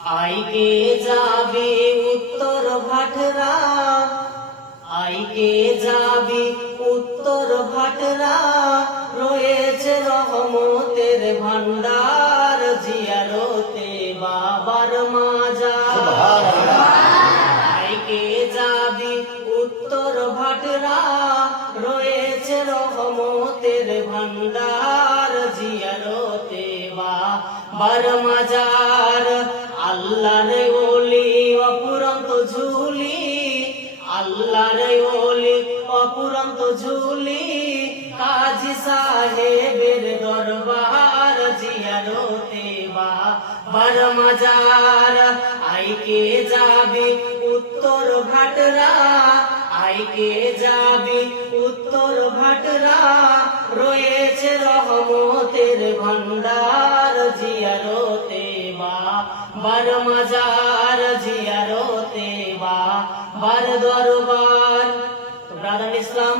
আইকে যাবি উত্তর ভাটরা, আইকে যাবি উত্তর ভাটরা, রয়েছে রহমতের ভান্ডার, জিয়ারতে বাবার মাজার। আইকে যাবি উত্তর ভাটরা, রয়েছে রহমতের ভান্ডার, জিয়ারতে বাবার মাজার। আল্লাহর ওলি অপুরন্ত ঝুলি, আল্লাহর ওলি অপুরন্ত ঝুলি, কাজী সাহেবের দরবার, জিয়ারতে বাবার মাজার। আইকে যাবি উত্তর ভাটরা, আইকে যাবি উত্তর ভাটরা, রয়েছে রহমতের ভান্ডার, জিয়ারতে বাবার মাজার, জিয়ারতে বাবার দরবার। ব্রাদার ইসলাম।